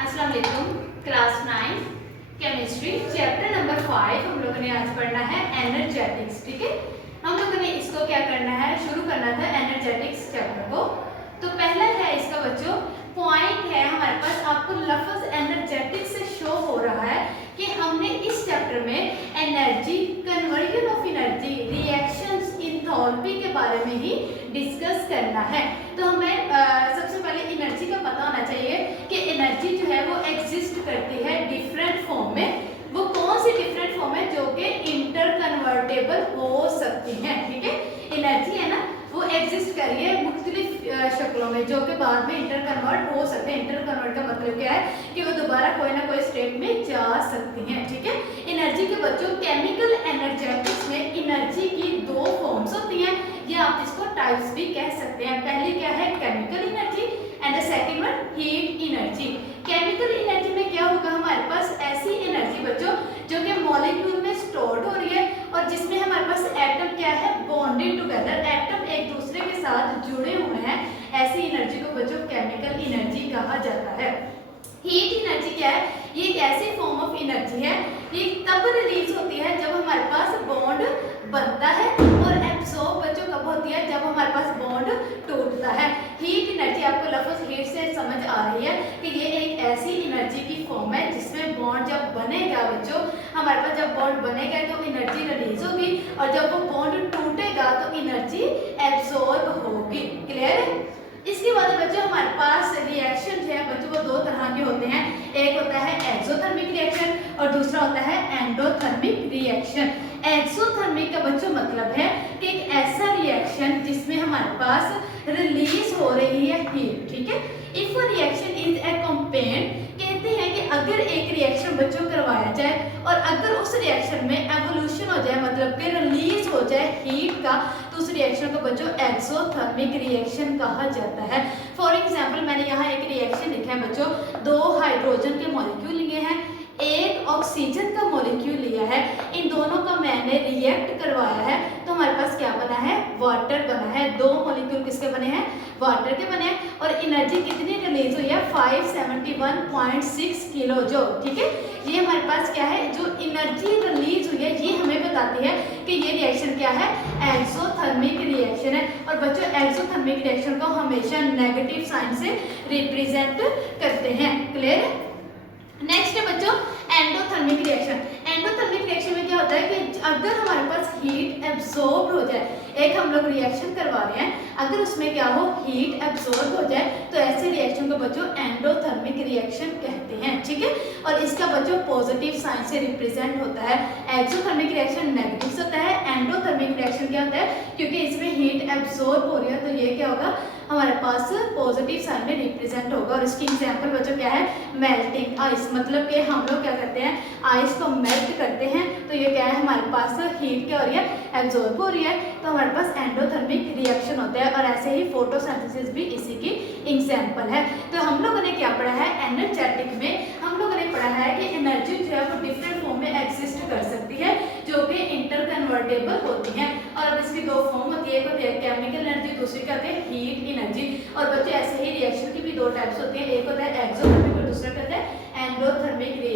अस्सलाम वालेकुम। Class 9 chemistry chapter number 5 हम लोगों ने आज पढ़ना है एनर्जेटिक्स। ठीक है, हम लोगों ने इसको क्या करना है, शुरू करना था एनर्जेटिक्स चैप्टर को। तो पहला है इसका बच्चों पॉइंट है हमारे पास, आपको लफ्ज एनर्जेटिक्स से शो हो रहा है कि हमने इस चैप्टर में energy, conversion of energy, reactions, enthalpy के बारे में ही डिस्कस करना है। तो हमें सबसे पहले एनर्जी का पता होना चाहिए कि एनर्जी जो है वो एग्जिस्ट करती है डिफरेंट फॉर्म में। वो कौन सी डिफरेंट फॉर्म है जो कि इंटर कन्वर्टेबल हो सकती हैं। ठीक है, एनर्जी है ना वो एग्जिस्ट कर रही है मुख्तलिफ शक्लों में जो कि बाद में इंटर कन्वर्ट हो सकते हैं। इंटर कन्वर्ट का मतलब क्या है कि वो दोबारा कोई ना कोई स्टेट में जा सकती हैं। ठीक है, एनर्जी के बच्चों केमिकल एनर्जेटिक्स में एनर्जी की दो फॉर्म्स होती हैं, या आप इसको टाइप्स भी कह सकते हैं। पहली क्या है chemical energy and the second one heat energy. Chemical energy में क्या होगा, हमारे पास ऐसी एनर्जी बच्चों जो कि मॉलिक्यूल में स्टोर्ड हो रही है और जिसमें हमारे पास एटम क्या है बॉन्डेड टुगेदर, एटम एक दूसरे के साथ जुड़े हुए हैं। ऐसी एनर्जी को बच्चों केमिकल एनर्जी कहा जाता है। हीट एनर्जी क्या है, ये एक ऐसी फॉर्म ऑफ एनर्जी है, ये तब रिलीज होती है जब हमारे पास बॉन्ड बनता है, और एब्सॉर्ब बच्चों कब होती है जब हमारे पास बॉन्ड टूटता है। हीट एनर्जी, आपको लफ्ज हीट से समझ आ रही है कि ये एक ऐसी एनर्जी की फॉर्म है जिसमें बॉन्ड जब बनेगा बच्चों, हमारे पास जब बॉन्ड बनेगा तो एनर्जी रिलीज होगी, और जब वो बॉन्ड टूटेगा तो एनर्जी एब्सॉर्ब होगी। क्लियर है? इसके बाद बच्चों हमारे पास रिएक्शन जो है बच्चों वो दो तरह के होते हैं, एक होता है एक्सोथर्मिक रिएक्शन और दूसरा होता है एंडोथर्मिक रिएक्शन। एक्सोथर्मिक का बच्चों मतलब है कि एक ऐसा रिएक्शन जिसमें हमारे पास रिलीज हो रही है हीट। ठीक है, इफ रिएक्शन इज अकम्पेन्ड, कहते हैं कि अगर एक रिएक्शन बच्चों करवाया जाए और अगर उस रिएक्शन में एवोल्यूशन हो जाए, मतलब कि रिलीज हो जाए हीट का, तो उस रिएक्शन को बच्चों एक्सोथर्मिक रिएक्शन कहा जाता है। फॉर एग्जांपल मैंने यहाँ एक रिएक्शन लिखा है बच्चों, दो हाइड्रोजन के मॉलिक्यूल लिए हैं, एक ऑक्सीजन का मॉलिक्यूल लिया है, इन दोनों का मैंने रिएक्ट करवाया है, तो हमारे पास क्या बना है, वाटर बना है। दो मॉलिक्यूल किसके बने हैं, वाटर के बने हैं, और एनर्जी कितनी रिलीज हुई है 571.6 किलो जूल। ठीक है, ये हमारे पास क्या है, जो एनर्जी रिलीज हुई है ये हमें बताती है कि ये रिएक्शन क्या है, एक्सोथर्मिक रिएक्शन है। और बच्चों एक्सोथर्मिक रिएक्शन को हमेशा नेगेटिव साइन से रिप्रेजेंट करते हैं। क्लियर है? नेक्स्ट है बच्चों एंडोथर्मिक रिएक्शन। एंडोथर्मिक रिएक्शन में क्या होता है कि अगर हमारे पास हीट एब्सॉर्ब हो जाए, एक हम लोग रिएक्शन करवा रहे हैं, अगर उसमें क्या हो हीट एब्सॉर्ब हो जाए तो ऐसे रिएक्शन को बच्चों एंडोथर्मिक रिएक्शन कहते हैं। ठीक है, और इसका बच्चों पॉजिटिव साइन से रिप्रेजेंट होता है। एक्सोथर्मिक रिएक्शन नेगेटिव होता है, एंडोथर्मिक रिएक्शन क्या होता है, क्योंकि इसमें हीट एब्सॉर्ब हो रही है तो ये क्या होगा, हमारे पास पॉजिटिव साइन में रिप्रेजेंट होगा। और इसकी एग्जांपल बच्चों क्या है, मेल्टिंग आइस, मतलब कि हम लोग क्या करते हैं आइस को मेल्ट करते हैं, तो ये क्या है हमारे पास हीट क्या हो रही है, एब्जॉर्ब हो रही है, तो हमारे पास एंडोथर्मिक रिएक्शन होता है। और ऐसे ही फोटोसिंथेसिस भी इसी की एग्जांपल है। तो हम लोगों ने क्या पढ़ा है एनर्जेटिक में, हम लोगों ने पढ़ा है कि एनर्जी जो है वो डिफरेंट फॉर्म में एग्जिस्ट कर सकती है जो कि इंटर कन्वर्टेबल होती हैं। और अब इसकी दो फॉर्म होती है, एक होती है केमिकल एनर्जी, दूसरी क्या होती है हीट एनर्जी। और बच्चों ऐसे ही रिएक्शन की भी दो टाइप्स होती है, एक होता है एक्सोथर्मिक और दूसरा कहते हैं एंडोथर्मिक रिएक्शन।